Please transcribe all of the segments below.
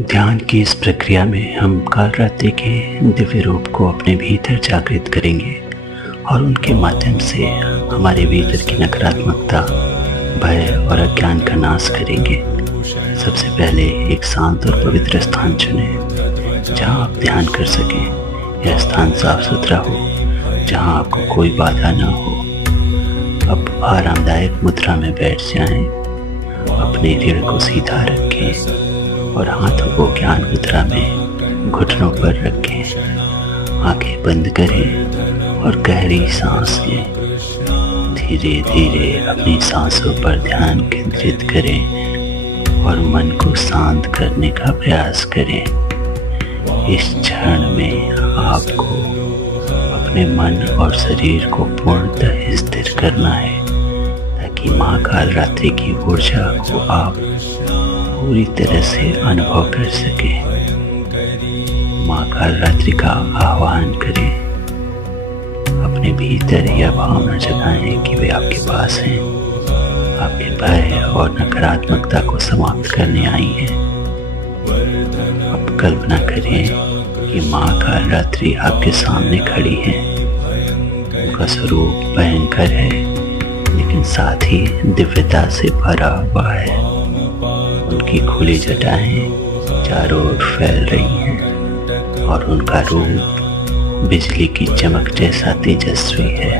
ध्यान की इस प्रक्रिया में हम काल रात्रि के दिव्य रूप को अपने भीतर जागृत करेंगे और उनके माध्यम से हमारे भीतर की नकारात्मकता, भय और अज्ञान का नाश करेंगे। सबसे पहले एक शांत और पवित्र स्थान चुनें जहां आप ध्यान कर सकें। यह स्थान साफ सुथरा हो, जहां आपको कोई बाधा न हो। अब आरामदायक मुद्रा में बैठ जाएं, अपने रीढ़ को सीधा रखें और हाथों को ज्ञान मुद्रा में घुटनों पर रखें। आंखें बंद करें और गहरी सांस लें। धीरे धीरे अपनी सांसों पर ध्यान केंद्रित करें और मन को शांत करने का प्रयास करें। इस क्षण में आपको अपने मन और शरीर को पूर्णतः स्थिर करना है ताकि माँ काल रात्रि की ऊर्जा को आप पूरी तरह से अनुभव कर सके। माँ काल रात्रि का आह्वान करें। अपने भीतर यह भावना जगाएं कि वे आपके पास हैं, आपके भय और नकारात्मकता को समाप्त करने आई हैं। अब कल्पना करें कि माँ काल रात्रि आपके सामने खड़ी है। उनका स्वरूप भयंकर है लेकिन साथ ही दिव्यता से भरा हुआ है। उनकी खुली जटाएं चारों ओर फैल रही हैं और उनका रूप बिजली की चमक जैसा तेजस्वी है।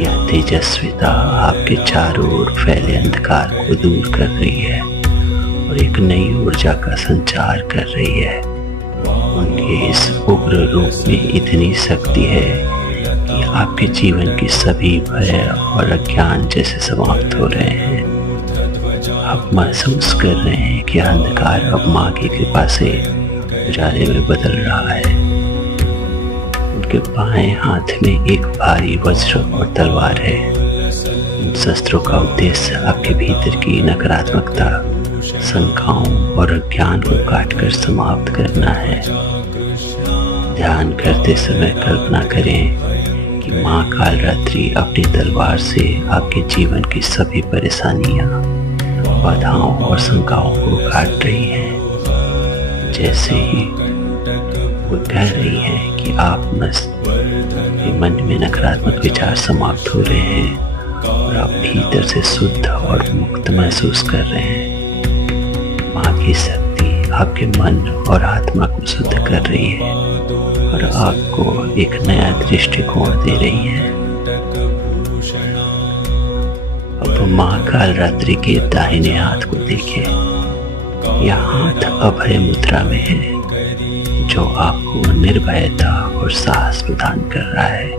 यह तेजस्विता आपके चारों ओर फैले अंधकार को दूर कर रही है और एक नई ऊर्जा का संचार कर रही है। उनके इस उग्र रूप में इतनी शक्ति है कि आपके जीवन की सभी भय और अज्ञान जैसे समाप्त हो रहे हैं। आप महसूस कर रहे हैं कि अंधकार अब माँ की कृपा से उजाले में बदल रहा है। उनके बाएं हाथ में एक भारी वज्र और तलवार है। इन शस्त्रों का उद्देश्य आपके भीतर की नकारात्मकता, शंकाओं और अज्ञान को काटकर समाप्त करना है। ध्यान करते समय कल्पना करें कि माँ काल रात्रि अपनी तलवार से आपके जीवन की सभी परेशानियां, बाधाओं और शंकाओं को काट रही है। जैसे ही वो कह रही है कि आप मन में नकारात्मक विचार समाप्त हो रहे हैं और आप भीतर से शुद्ध और मुक्त महसूस कर रहे हैं। माँ की शक्ति आपके मन और आत्मा को शुद्ध कर रही है और आपको एक नया दृष्टिकोण दे रही है। अब माँ काल रात्रि के दाहिने हाथ को देखें। यह हाथ अभय मुद्रा में है जो आपको निर्भयता और साहस प्रदान कर रहा है।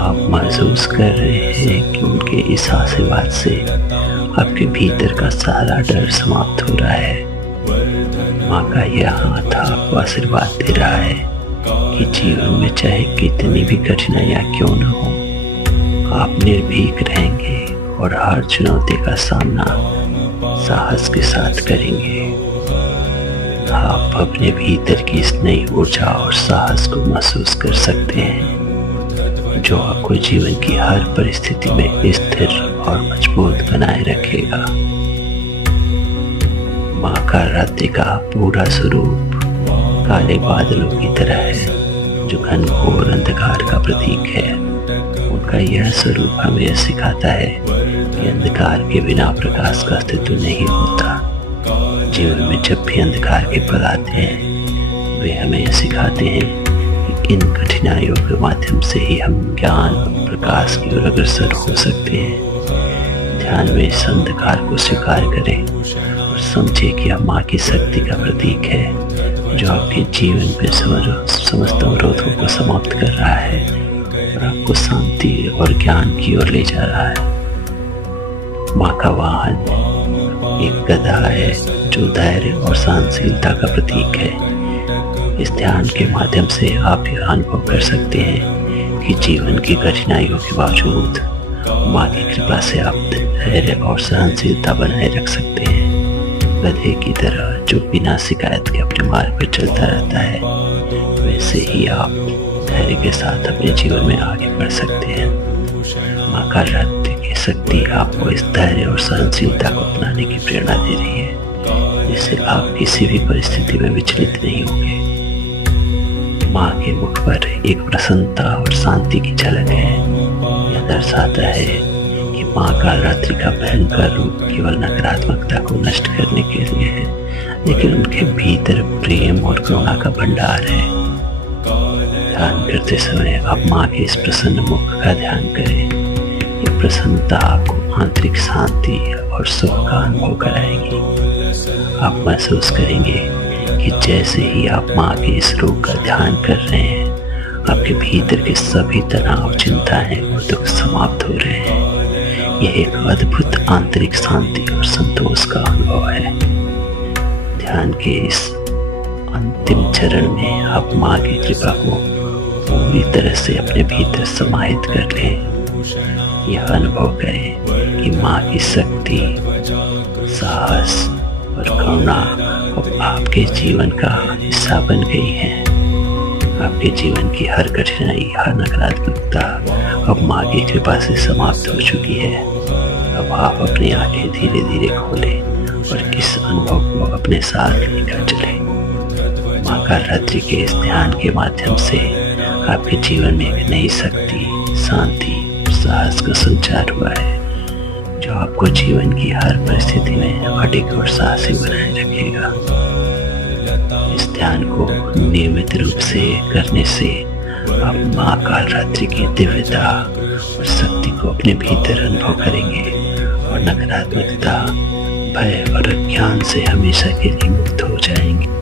आप महसूस कर रहे हैं कि उनके इस आशीर्वाद से आपके भीतर का सारा डर समाप्त हो रहा है। माँ का यह हाथ आपको आशीर्वाद दे रहा है कि जीवन में चाहे कितनी भी कठिनाइयाँ क्यों न हो, आप निर्भीक रहेंगे और हर चुनौती का सामना साहस के साथ करेंगे। आप अपने भीतर की इस नई ऊर्जा और साहस को महसूस कर सकते हैं जो आपको जीवन की हर परिस्थिति में स्थिर और मजबूत बनाए रखेगा। माँ काल रात्रि का पूरा स्वरूप काले बादलों की तरह है जो घनघोर अंधकार का प्रतीक है। उनका यह स्वरूप हमें यह सिखाता है कि अंधकार के बिना प्रकाश का अस्तित्व नहीं होता। जीवन में जब भी अंधकार के पल आते हैं वे हमें यह सिखाते हैं कि इन कठिनाइयों के माध्यम से ही हम ज्ञान और प्रकाश की ओर अग्रसर हो सकते हैं। ध्यान में इस अंधकार को स्वीकार करें और समझें कि यह माँ की शक्ति का प्रतीक है जो आपके जीवन में समस्त अवरोधों को समाप्त कर रहा है और आपको शांति और ज्ञान की ओर ले जा रहा है। माँ का वाहन एक गधा है जो धैर्य और सहनशीलता का प्रतीक है। इस ध्यान के माध्यम से आप यह अनुभव कर सकते हैं कि जीवन की कठिनाइयों के बावजूद माँ की कृपा से आप धैर्य और सहनशीलता बनाए रख सकते हैं। गधे की तरह जो बिना शिकायत के अपने मार्ग पर चलता रहता है, वैसे ही आप धैर्य के साथ अपने जीवन में आगे बढ़ सकते हैं। माँ काल रात्रि की शक्ति आपको इस धैर्य और सहनशीलता को अपनाने की प्रेरणा दे रही है। इस जिससे आप किसी भी परिस्थिति में विचलित नहीं होंगे। माँ के मुख पर एक प्रसन्नता और शांति की झलक है। यह दर्शाता है कि माँ काल रात्रि का भयंकर रूप केवल नकारात्मकता को नष्ट करने के लिए है, लेकिन उनके भीतर प्रेम और करुणा का भंडार है। ध्यान करते समय आप माँ के इस प्रसन्न मुख का ध्यान करें। यह प्रसन्नता आपको आंतरिक शांति और सुख का अनुभव कराएगी। आप महसूस करेंगे कि जैसे ही आप माँ के इस रूप का ध्यान कर रहे हैं, आपके भीतर के सभी तनाव, चिंताएं और दुख समाप्त हो रहे हैं। यह एक अद्भुत आंतरिक शांति और संतोष का अनुभव है। ध्यान के इस अंतिम चरण में आप माँ की कृपा को पूरी तरह से अपने भीतर समाहित कर लें। यह अनुभव करें कि माँ की शक्ति, साहस और करुणा अब आपके जीवन का हिस्सा बन गई है। आपके जीवन की हर कठिनाई, हर नकारात्मकता अब माँ की कृपा से समाप्त हो चुकी है। अब आप अपनी आंखें धीरे धीरे खोलें और इस अनुभव को अपने साथ लेकर चलें। माँ काल रात्रि के इस ध्यान के माध्यम से आपके जीवन में एक नई शक्ति, शांति और साहस का संचार हुआ है, जो आपको जीवन की हर परिस्थिति में अडिग और साहसी बनाए रखेगा। इस ध्यान को नियमित रूप से करने से आप माँ काल रात्रि की दिव्यता और शक्ति को अपने भीतर अनुभव करेंगे और नकारात्मकता, भय और अज्ञान से हमेशा के लिए मुक्त हो जाएंगे।